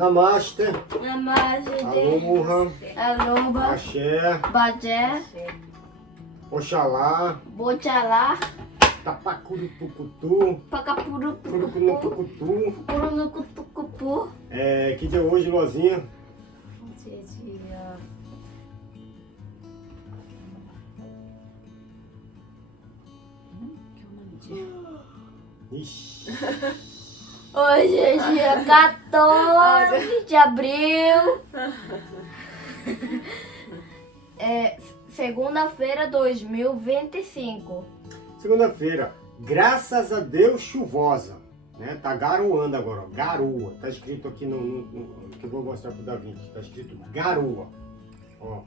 Namaste. Namaste. Aloha. Aloha. Axé. Bajé. Oxalá. Bochalá. Tapacurutucutu. Pacapurupucu. Furucunucucutu. Purunucutucupu. Que dia é hoje, Lozinha? Ixi. Hoje é dia 14 de abril. Segunda-feira, 2025. Segunda-feira, graças a Deus chuvosa, né? Tá garoando agora, ó, garoa. Tá escrito aqui no que eu vou mostrar pro Davi. Tá escrito garoa. Ó.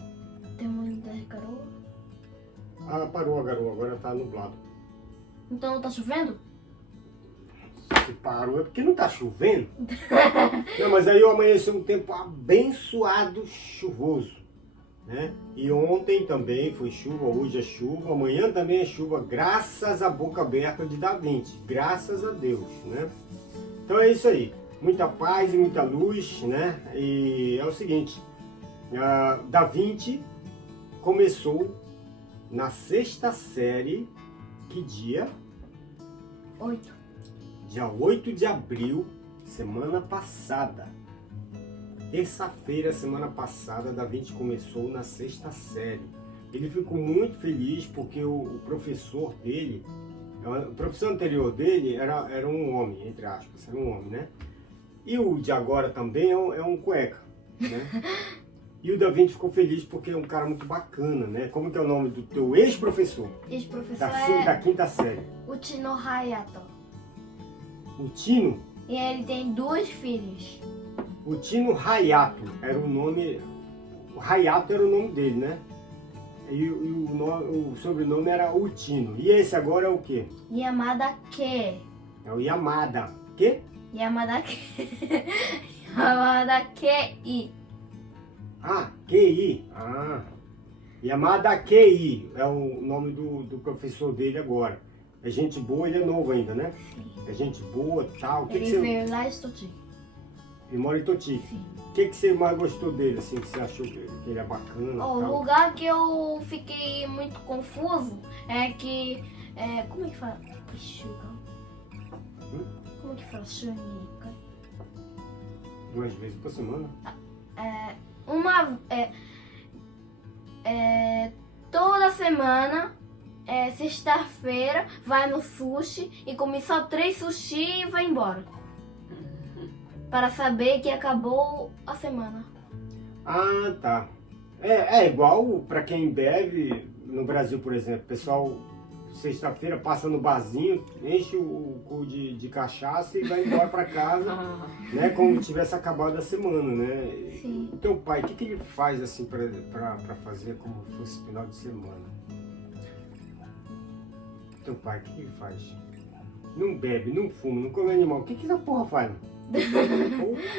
Tem muita garoa? Ah, parou a garoa, agora tá nublado. Então tá chovendo? Se parou é porque não tá chovendo. Não, mas aí amanheceu um tempo abençoado, chuvoso, né? E ontem também foi chuva, hoje é chuva, amanhã também é chuva, graças à boca aberta de Da Vinci, graças a Deus, né? Então é isso aí, muita paz e muita luz, né? E é o seguinte, Da Vinci começou na sexta série, que dia? 8. Dia 8 de abril, semana passada. Terça-feira, semana passada, Da Vinci começou na sexta série. Ele ficou muito feliz porque o professor dele, o professor anterior dele era um homem, entre aspas, era um homem, né? E o de agora também é um cueca, né? E o Da Vinci ficou feliz porque é um cara muito bacana, né? Como que é o nome do teu ex-professor? Ex-professor Da quinta série. Uchino Hayato. O Tino. E ele tem 2 filhos. O Tino Hayato era o nome. O Hayato era o nome dele, né? E o sobrenome era o Tino. E esse agora é o quê? Yamada Ke. É o Yamada. Quê? Yamada Ke. Yamada Kei. Ah, QI. Ah. Yamada QI é o nome do professor dele agora. É gente boa, ele é novo ainda, né? É gente boa, tal. Ele veio lá de Toti. Ele mora em Toti. Sim. O que você mais gostou dele, assim, que você achou que ele é bacana? O tal? lugar que eu fiquei muito confuso é que... como é que fala? Como é que fala? Chunica? 2 vezes por semana? Toda semana, sexta-feira, vai no sushi e come só 3 sushi e vai embora. Para saber que acabou a semana. Ah, tá. É igual para quem bebe no Brasil, por exemplo. O pessoal, sexta-feira, passa no barzinho, enche o cu de cachaça e vai embora para casa, né? Como se tivesse acabado a semana, né? Sim. O teu pai, o que ele faz assim para fazer como se fosse final de semana? O teu pai, o que ele faz? Não bebe, não fuma, não come animal. O que essa porra faz?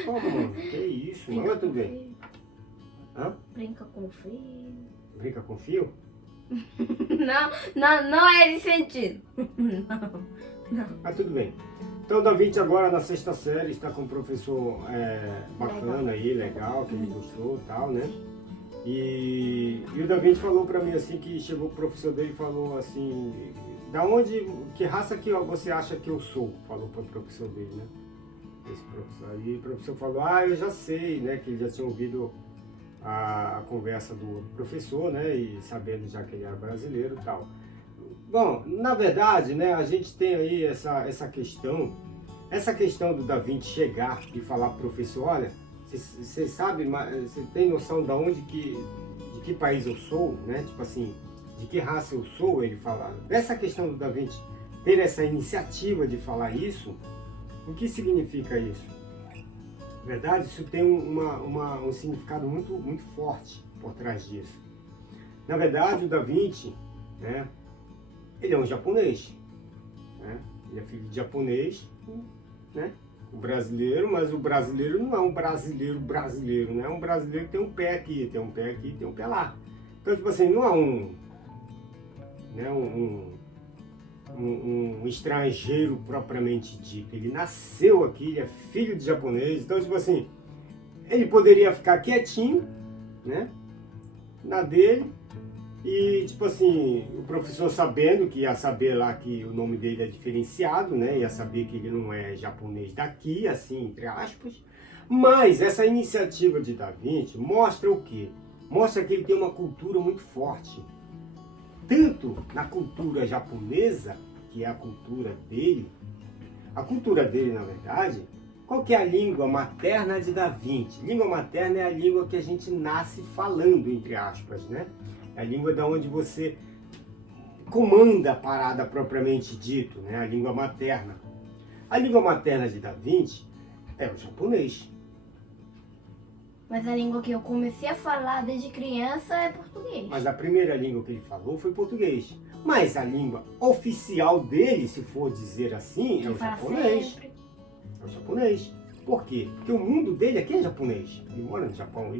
Opa, mano, que isso, mano? Mas tudo bem. Hã? Brinca com frio. Brinca com fio? Não é esse sentido. Não. Mas tudo bem. Então, o Da Vinci agora na sexta série está com um professor bacana aí, legal, que ele gostou e tal, né? E o Da Vinci falou pra mim assim, que chegou o professor dele e falou assim, que raça que você acha que eu sou? Falou pro professor dele, né? Esse professor. Aí o professor falou, eu já sei, né? Que ele já tinha ouvido a conversa do professor, né? E sabendo já que ele era brasileiro e tal. Bom, na verdade, né? A gente tem aí essa questão do Da Vinci chegar e falar pro professor, olha, você sabe, você tem noção de que país eu sou, né? Tipo assim, de que raça eu sou, ele falar. Essa questão do Da Vinci ter essa iniciativa de falar isso, o que significa isso? Na verdade, isso tem um significado muito, muito forte por trás disso. Na verdade, o Da Vinci, né, ele é um japonês, né? Ele é filho de japonês, né? O brasileiro, mas o brasileiro não é um brasileiro, né? É um brasileiro que tem um pé aqui, tem um pé aqui, tem um pé lá. Então, tipo assim, não é um estrangeiro propriamente dito. Ele nasceu aqui, ele é filho de japonês. Então, tipo assim, ele poderia ficar quietinho, né? Na dele. E, tipo assim, o professor sabendo que ia saber lá que o nome dele é diferenciado, né? Ia saber que ele não é japonês daqui, assim, entre aspas. Mas essa iniciativa de Da Vinci mostra o quê? Mostra que ele tem uma cultura muito forte. Tanto na cultura japonesa, que é a cultura dele, na verdade, qual que é a língua materna de Da Vinci? Língua materna é a língua que a gente nasce falando, entre aspas, né? É a língua da onde você comanda a parada propriamente dito, né? A língua materna. A língua materna de Da Vinci é o japonês. Mas a língua que eu comecei a falar desde criança é português. Mas a primeira língua que ele falou foi português. Mas a língua oficial dele, se for dizer assim, é o japonês. Sempre. É o japonês. Por quê? Porque o mundo dele aqui é japonês. Ele mora no Japão,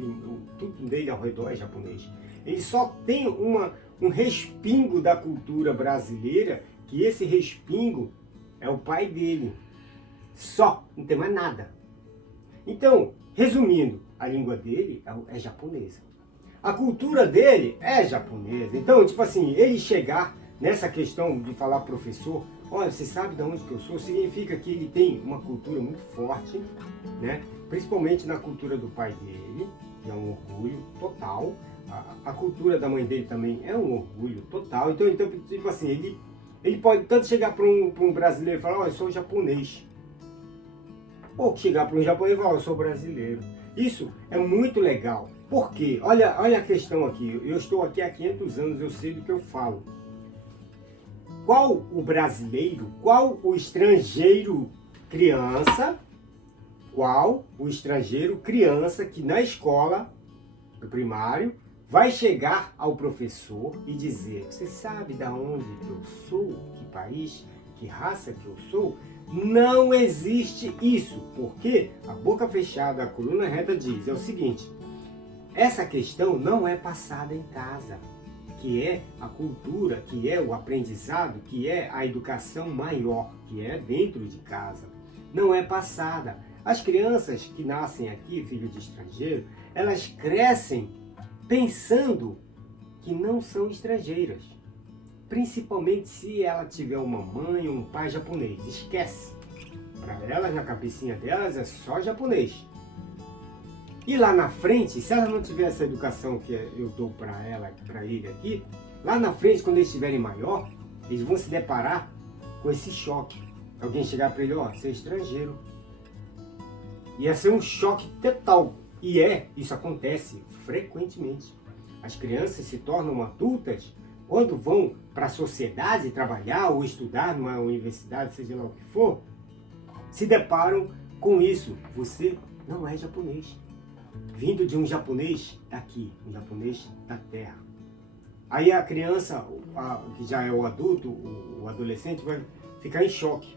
tudo dele ao redor é japonês. Ele só tem um respingo da cultura brasileira, que esse respingo é o pai dele. Só, não tem mais nada. Então, resumindo, a língua dele é japonesa. A cultura dele é japonesa. Então, tipo assim, ele chegar nessa questão de falar professor, olha, você sabe de onde que eu sou? Significa que ele tem uma cultura muito forte, né? Principalmente na cultura do pai dele, que é um orgulho total. A cultura da mãe dele também é um orgulho total. Então tipo assim, ele pode tanto chegar para um brasileiro e falar, olha, eu sou japonês. Ou chegar para um japonês e falar, eu sou brasileiro. Isso é muito legal. Por quê? Olha a questão aqui. Eu estou aqui há 500 anos, eu sei do que eu falo. Qual o brasileiro, qual o estrangeiro criança, que na escola do primário vai chegar ao professor e dizer, você sabe de onde eu sou, que país, que raça que eu sou? Não existe isso, porque a boca fechada, a coluna reta diz, é o seguinte, essa questão não é passada em casa, que é a cultura, que é o aprendizado, que é a educação maior, que é dentro de casa. Não é passada. As crianças que nascem aqui, filho de estrangeiro, elas crescem pensando que não são estrangeiras. Principalmente se ela tiver uma mãe ou um pai japonês. Esquece. Para elas, na cabecinha delas, é só japonês. E lá na frente, se ela não tiver essa educação que eu dou para ela, para ele aqui, lá na frente, quando eles estiverem maior, eles vão se deparar com esse choque. Alguém chegar para ele, ó, você é estrangeiro. Ia ser um choque total. E isso acontece frequentemente. As crianças se tornam adultas quando vão para a sociedade trabalhar ou estudar numa universidade, seja lá o que for, se deparam com isso. Você não é japonês. Vindo de um japonês daqui, um japonês da terra. Aí a criança, que já é o adulto, o adolescente, vai ficar em choque.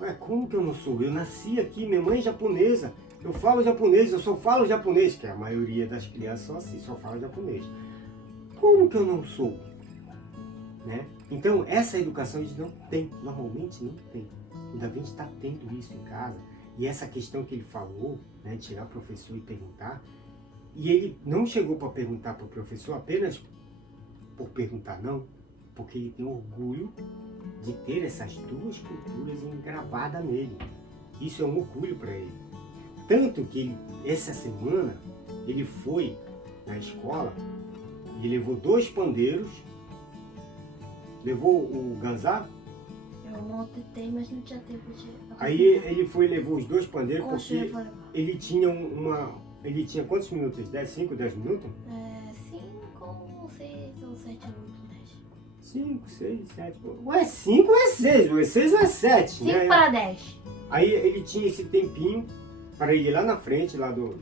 Ué, como que eu não sou? Eu nasci aqui, minha mãe é japonesa, eu falo japonês, eu só falo japonês, que a maioria das crianças são assim, só fala japonês. Como que eu não sou? Né? Então, essa educação a gente não tem, normalmente não tem. O Da Vinci está tendo isso em casa. E essa questão que ele falou, né, de chegar ao professor e perguntar, e ele não chegou para perguntar para o professor apenas por perguntar, não, porque ele tem orgulho de ter essas duas culturas engravadas nele. Isso é um orgulho para ele. Tanto que essa semana ele foi na escola e levou 2 pandeiros, levou o ganzá. Eu não tentei, mas não tinha tempo de... Aí ele foi e levou os 2 pandeiros porque ele tinha ele tinha quantos minutos? 5, 10 minutos? 5, 6 ou 7 minutos, 5, 6, 7... Ou é 5 ou é 6? Ou é 6 ou é 7? 5 né? Para 10. Aí ele tinha esse tempinho para ir lá na frente, lá do...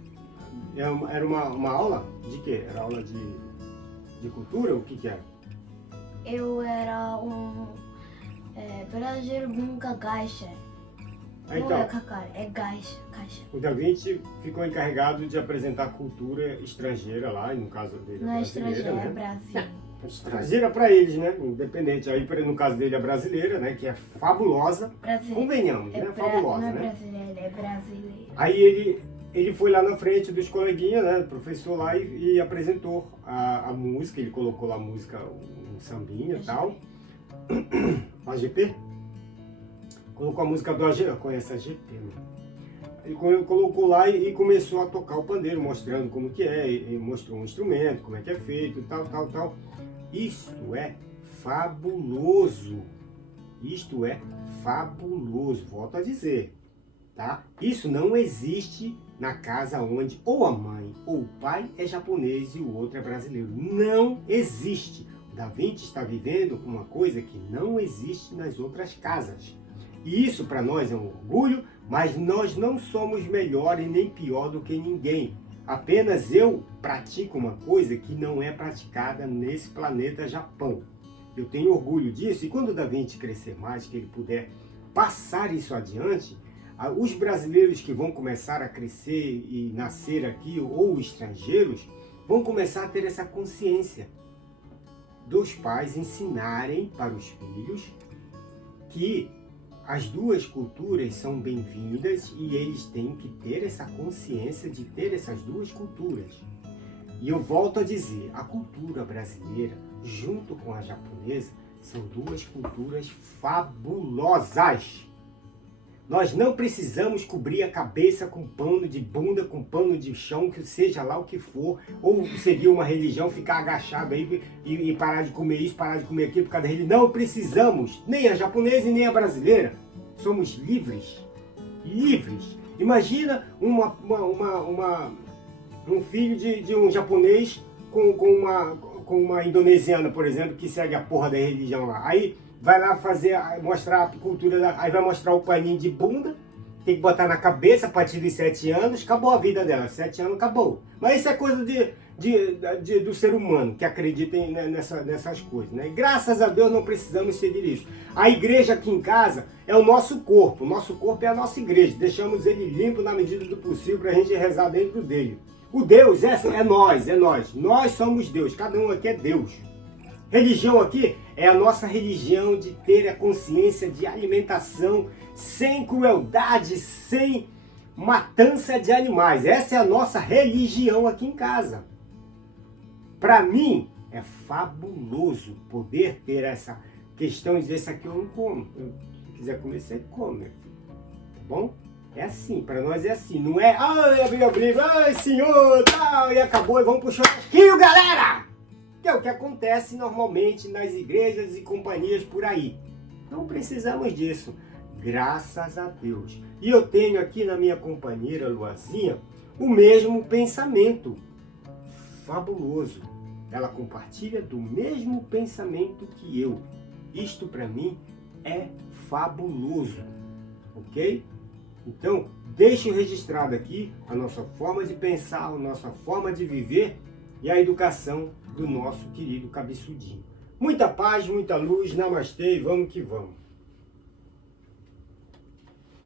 Era uma aula de quê? Era aula de cultura? O que era? Eu era Brasileiro Bunga Gaisha. Então, não é Kakari, é Gaisha. O Da Vinci ficou encarregado de apresentar cultura estrangeira lá, e no caso dele não é brasileira, estrangeira, né? é Brasil. Estrangeira para eles, né? Independente. Aí no caso dele é brasileira, né? Que é fabulosa. Brasileira. Convenhamos, né? Fabulosa, não é né? brasileira, é brasileira. Aí ele foi lá na frente dos coleguinhas, né, professor lá, e apresentou a música. Ele colocou lá a música, um sambinha e tal. AGP? Colocou a música do AGP, conhece a AGP, né? Ele colocou lá e começou a tocar o pandeiro, mostrando como que é, e mostrou um instrumento, como é que é feito, tal. Isto é fabuloso. Isto é fabuloso, volto a dizer, tá? Isso não existe na casa onde ou a mãe ou o pai é japonês e o outro é brasileiro. Não existe. O Da Vinci está vivendo uma coisa que não existe nas outras casas. E isso para nós é um orgulho, mas nós não somos melhor e nem pior do que ninguém. Apenas eu pratico uma coisa que não é praticada nesse planeta Japão. Eu tenho orgulho disso, e quando o Da Vinci crescer mais, que ele puder passar isso adiante, os brasileiros que vão começar a crescer e nascer aqui, ou estrangeiros, vão começar a ter essa consciência dos pais ensinarem para os filhos que as duas culturas são bem-vindas e eles têm que ter essa consciência de ter essas duas culturas. E eu volto a dizer, a cultura brasileira, junto com a japonesa, são duas culturas fabulosas. Nós não precisamos cobrir a cabeça com pano de bunda, com pano de chão, que seja lá o que for, ou seguir uma religião, ficar agachado aí e parar de comer isso, parar de comer aquilo por causa da religião. Não precisamos, nem a japonesa e nem a brasileira. Somos livres. Livres. Imagina um filho de um japonês com uma indonesiana, por exemplo, que segue a porra da religião lá. Aí vai lá mostrar a cultura, aí vai mostrar o paninho de bunda, tem que botar na cabeça a partir dos 7 anos, acabou a vida dela, 7 anos acabou. Mas isso é coisa do ser humano, que acredita nessas coisas, né? E graças a Deus não precisamos seguir isso. A igreja aqui em casa é o nosso corpo é a nossa igreja, deixamos ele limpo na medida do possível para a gente rezar dentro dele. O Deus é nós somos Deus, cada um aqui é Deus. Religião aqui é a nossa religião de ter a consciência de alimentação sem crueldade, sem matança de animais. Essa é a nossa religião aqui em casa. Para mim, é fabuloso poder ter essa questão de dizer, isso aqui eu não como. Se quiser comer, você come, meu filho. Tá bom? É assim, para nós é assim. Não é, ai, abriu, ai, senhor, tal, e acabou, e vamos pro churrasquinho, galera! Que é o que acontece normalmente nas igrejas e companhias por aí. Não precisamos disso, graças a Deus. E eu tenho aqui na minha companheira Luazinha o mesmo pensamento. Fabuloso. Ela compartilha do mesmo pensamento que eu. Isto para mim é fabuloso. Ok? Então, deixo registrado aqui a nossa forma de pensar, a nossa forma de viver e a educação do nosso querido cabeçudinho. Muita paz, muita luz, namastê e vamos que vamos.